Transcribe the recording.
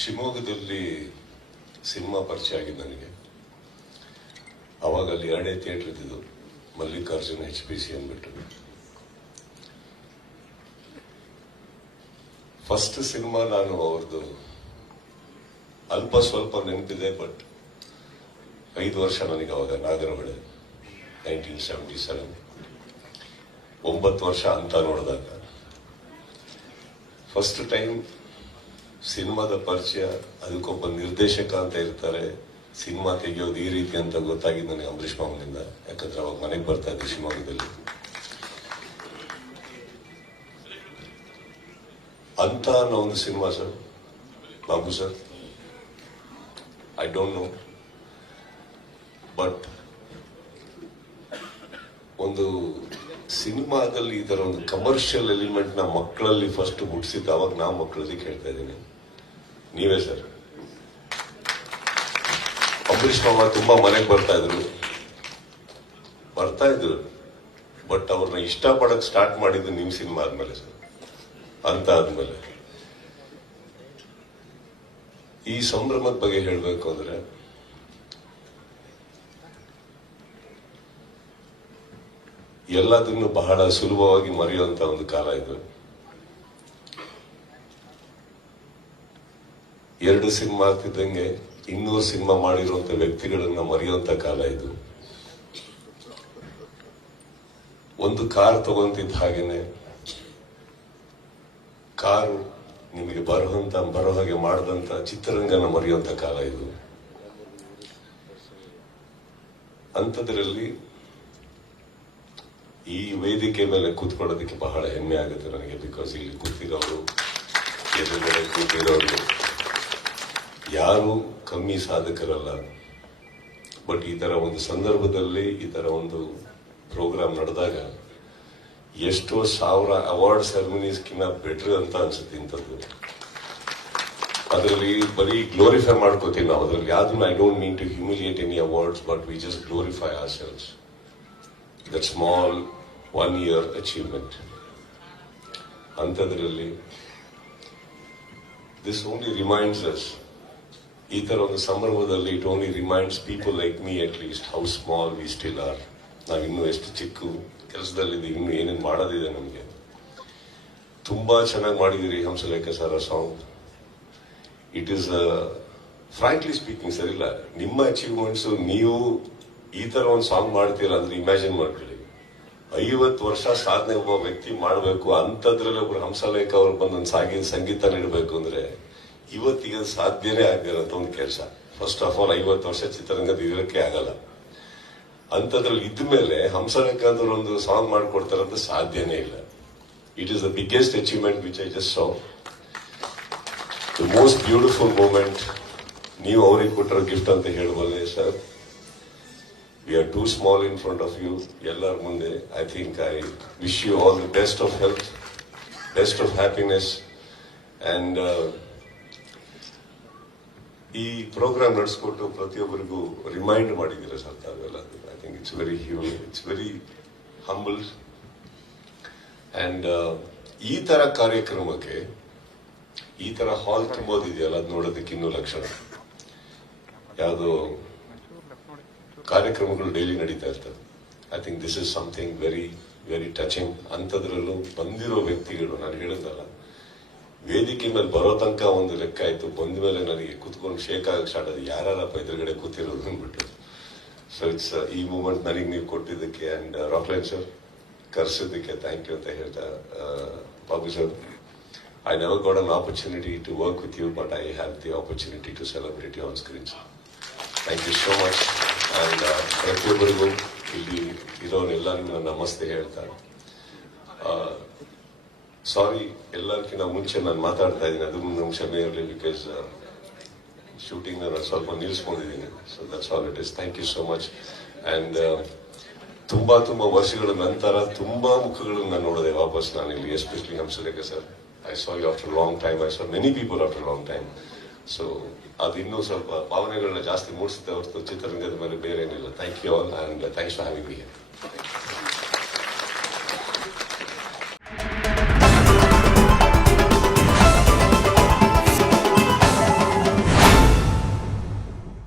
ಶಿವಮೊಗ್ಗದಲ್ಲಿ ಸಿನಿಮಾ ಪರಿಚಯ ಆಗಿದೆ ನನಗೆ. ಅವಾಗ ಅಲ್ಲಿ ಎರಡೇ ಥಿಯೇಟರ್ ಇದ್ದಿದ್ದು, ಮಲ್ಲಿಕಾರ್ಜುನ ಎಚ್ ಪಿ ಸಿ ಅಂದ್ಬಿಟ್ಟು. ಫಸ್ಟ್ ಸಿನಿಮಾ ನಾನು ಅವ್ರದ್ದು ಅಲ್ಪ ಸ್ವಲ್ಪ ನೆನಪಿದೆ ಬಟ್ ಐದು ವರ್ಷ ನನಗೆ ಅವಾಗ ನಾಗರಹೊಳೆ ನೈನ್ಟೀನ್ ಸೆವೆಂಟಿ ಸೆವೆನ್ ಒಂಬತ್ತು ವರ್ಷ ಅಂತ ನೋಡಿದಾಗ ಫಸ್ಟ್ ಟೈಮ್ ಸಿನಿಮಾದ ಪರಿಚಯ ಅದಕ್ಕೊಬ್ಬ ನಿರ್ದೇಶಕ ಅಂತ ಇರ್ತಾರೆ. ಸಿನಿಮಾ ತೆಗೆಯೋದು ಈ ರೀತಿ ಅಂತ ಗೊತ್ತಾಗಿದ್ದು ನನಗೆ ಅಂಬರೀಷ್ ಮಾಮನಿಂದ ಯಾಕಂದ್ರೆ ಅವಾಗ ಮನೆಗೆ ಬರ್ತಾ ಇದ್ದೆ ಶಿವಮೊಗ್ಗದಲ್ಲಿ. ಅಂತ ಅನ್ನೋ ಒಂದು cinema sir. Babu sir. I don't know but ಒಂದು ಸಿನಿಮಾದಲ್ಲಿ ತರ ಒಂದು ಕಮರ್ಷಿಯಲ್ ಎಲಿಮೆಂಟ್ನ ಮಕ್ಕಳಲ್ಲಿ ಫಸ್ಟ್ ಹುಟ್ಟಿಸಿದ್ದು ಅವಾಗ ನಾ ಮಕ್ಕಳಲ್ಲಿ ಕೇಳ್ತಾ ಇದ್ದೀನಿ. ನೀವೇ ಸರ್. ಅಂಬರೀಷ್ ಮಾಮ ತುಂಬಾ ಮನೆಗೆ ಬರ್ತಾ ಇದ್ರು. ಬರ್ತಾ ಇದ್ರು. ಬಟ್ ಅವ್ರನ್ನ ಇಷ್ಟಪಡಕ್ ಸ್ಟಾರ್ಟ್ ಮಾಡಿದ್ದು ನಿಮ್ ಸಿನಿಮಾ ಆದ್ಮೇಲೆ ಸರ್. ಅಂತ ಆದ್ಮೇಲೆ. ಈ ಸಂಭ್ರಮದ ಬಗ್ಗೆ ಹೇಳಬೇಕು ಅಂದ್ರೆ, ಎಲ್ಲದನ್ನು ಬಹಳ ಸುಲಭವಾಗಿ ಮರೆಯುವಂತ ಒಂದು ಕಾಲ ಇದು. ಎರಡು ಸಿನಿಮಾ ಆಗ್ತಿದ್ದಂಗೆ ಇನ್ನೂ ಸಿನಿಮಾ ಮಾಡಿರುವಂತ ವ್ಯಕ್ತಿಗಳನ್ನ ಮರೆಯುವಂತ ಕಾಲ ಇದು. ಒಂದು ಕಾರ್ ತಗೊಂತಿದ್ದ ಹಾಗೇನೆ ಕಾರು ನಿಮಗೆ ಬರುವಂತ, ಬರೋ ಹಾಗೆ ಮಾಡಿದಂತ ಚಿತ್ರರಂಗನ ಮರೆಯುವಂತ ಕಾಲ ಇದು. ಅಂಥದ್ರಲ್ಲಿ ಈ ವೇದಿಕೆ ಮೇಲೆ ಕೂತ್ಕೊಳ್ಳೋದಕ್ಕೆ ಬಹಳ ಹೆಮ್ಮೆ ಆಗುತ್ತೆ ನನಗೆ ಬಿಕಾಸ್ ಇಲ್ಲಿ ಕೂತಿರೋರು, ಎದುರುಗಡೆ ಕೂತಿರೋರು. ಯಾರು ಕಮ್ಮಿ ಸಾಧಕರಲ್ಲ. ಬಟ್ ಈ ತರ ಒಂದು ಸಂದರ್ಭದಲ್ಲಿ ಈ ತರ ಒಂದು ಪ್ರೋಗ್ರಾಮ್ ನಡೆದಾಗ ಎಷ್ಟೋ ಸಾವಿರ ಅವಾರ್ಡ್ ಸೆರೆಮನೀಸ್ಕಿನ್ನ ಬೆಟ್ರ್ ಅಂತ ಅನ್ಸುತ್ತೆ ಇಂಥದ್ದು. ಅದರಲ್ಲಿ ಬರೀ ಗ್ಲೋರಿಫೈ ಮಾಡ್ಕೋತೀವಿ ನಾವು. ಅದರಲ್ಲಿ ಯಾವ್ದು I don't mean to humiliate any awards but we just glorify our cells that small one year achievement ಅಂಥದ್ರಲ್ಲಿ ದಿಸ್ ಓನ್ಲಿ ರಿಮೈಂಡ್ಸ್ ಅಸ್ ಈ ತರ ಒಂದು ಸಂಭ್ರಮದಲ್ಲಿ it only reminds people like me at least how small we still are ನಾವಿನ್ನೂ ಎಷ್ಟು ಚಿಕ್ಕ ಕೆಲಸದಲ್ಲಿದ್ದೀವಿ, ಇನ್ನು ಏನೇನು ಮಾಡೋದಿದೆ ನಮಗೆ. ತುಂಬಾ ಚೆನ್ನಾಗಿ ಮಾಡಿದಿರಿ Hamsalekha sir song it is frankly speaking sir ಇಲ್ಲ, ನಿಮ್ಮ ಅಚೀವ್ಮೆಂಟ್ಸ್ ನೀವು ಈ ತರ ಒಂದು ಸಾಂಗ್ ಮಾಡ್ತೀರ ಅಂದ್ರೆ ಇಮ್ಯಾಜಿನ್ ಮಾಡ್ಕೊಳ್ಳಿ. ಐವತ್ತು ವರ್ಷ ಸಾಧನೆ ಒಬ್ಬ ವ್ಯಕ್ತಿ ಮಾಡಬೇಕು ಅಂಥದ್ರಲ್ಲಿ ಒಬ್ರು ಹಂಸಲೇಖ ಅವ್ರು ಬಂದೊಂದು ಸಾಗಿನ ಸಂಗೀತ ನೀಡಬೇಕು ಅಂದ್ರೆ ಇವತ್ತಿಗೆ ಸಾಧ್ಯನೇ ಆಗಿರೋಂಥ ಒಂದು ಕೆಲಸ. ಫಸ್ಟ್ ಆಫ್ ಆಲ್ ಐವತ್ತು ವರ್ಷ ಚಿತ್ರರಂಗದ ಇರೋಕೆ ಆಗಲ್ಲ. ಅಂಥದ್ರಲ್ಲಿ ಇದ್ಮೇಲೆ ಮೇಲೆ ಒಂದು ಸಾಂಗ್ ಮಾಡಿಕೊಡ್ತಾರಂತ ಸಾಧ್ಯನೇ ಇಲ್ಲ. It is the biggest achievement which I just saw the most beautiful moment ನೀವು ಅವ್ರಿಗೆ ಕೊಟ್ಟಿರೋ ಗಿಫ್ಟ್ ಅಂತ ಹೇಳಬಲ್ಲೆ sir we are too small in front of you ಎಲ್ಲರ ಮುಂದೆ I think I wish you all the best of health best of happiness and ಈ programme ನಡೆಸ್ಕೊಟ್ಟು ಪ್ರತಿಯೊಬ್ಬರಿಗೂ ರಿಮೈಂಡ್ ಮಾಡಿದ್ದೀರಾ ಸರ್ ತಾವೆಲ್ಲ? I think it's very hu it's very humble and ಈ ಥರ ಕಾರ್ಯಕ್ರಮಕ್ಕೆ, ಈ ಥರ ಹಾಲ್ ತುಂಬೋದಿದೆಯಲ್ಲ ಅದು ನೋಡೋದಕ್ಕೆ ಇನ್ನೂ ಲಕ್ಷಣ. ಯಾವುದೋ ಕಾರ್ಯಕ್ರಮಗಳು ಡೈಲಿ ನಡೀತಾ ಇರ್ತವೆ I think this is something very very touching ಅಂಥದ್ರಲ್ಲೂ ಬಂದಿರೋ ವ್ಯಕ್ತಿಗಳು, ನಾನು ಹೇಳಿದ್ನಲ್ಲ ವೇದಿಕೆ ಮೇಲೆ ಬರೋ ತನಕ ಒಂದು ಲೆಕ್ಕ ಆಯ್ತು. ಬಂದ ಮೇಲೆ ನನಗೆ ಕುತ್ಕೊಂಡು ಶೇಕ್ ಆಗಕ್ಕೆ ಸ್ಟಾರ್ಟ್ ಅದು ಯಾರಪ್ಪ ಎದುರುಗಡೆ ಕೂತಿರೋದು ಅಂದ್ಬಿಟ್ಟು. ಸೊ ಇಟ್ಸ್ ಈ ಮೂಮೆಂಟ್ ನನಗೆ ನೀವು ಕೊಟ್ಟಿದ್ದಕ್ಕೆ ಆ್ಯಂಡ್ ರಾಕ್ಲೈನ್ ಸರ್ ಕರೆಸಿದ್ದಕ್ಕೆ ಥ್ಯಾಂಕ್ ಯು ಅಂತ ಹೇಳ್ತಾ Babu sir I never got an opportunity to work with you but I have the opportunity to celebrity on screen thank you so much and ಪ್ರತಿಯೊಬ್ಬರಿಗೂ ಇಲ್ಲಿ ಇರೋನೆಲ್ಲರಿಗೂ ನಮಸ್ತೆ ಹೇಳ್ತಾ. ಸಾರಿ ಎಲ್ಲರಿಗಿಂತ ಮುಂಚೆ ನಾನು ಮಾತಾಡ್ತಾ ಇದ್ದೀನಿ. ಅದು ನಮ್ಮ ಕ್ಷಮೆ ಇರಲಿ ಬಿಕಾಸ್ ಶೂಟಿಂಗ್ ನಾನು ಸ್ವಲ್ಪ ನಿಲ್ಲಿಸ್ಕೊಂಡಿದ್ದೀನಿ. So that's all it is thank you so much and ತುಂಬ ತುಂಬ ವರ್ಷಗಳ ನಂತರ ತುಂಬ ಮುಖಗಳನ್ನು ನಾನು ನೋಡಿದೆ ವಾಪಸ್ ನಾನು ಇಲ್ಲಿ especially Hamsalekha sir I saw you after long time I saw many people after long time so ಅದು ಇನ್ನೂ ಸ್ವಲ್ಪ ಭಾವನೆಗಳನ್ನ ಜಾಸ್ತಿ ಮೂಡಿಸುತ್ತೆ ಹೊರತು ಚಿತ್ರರಂಗದ ಮೇಲೆ ಬೇರೆ ಏನಿಲ್ಲ thank you all and thanks for having me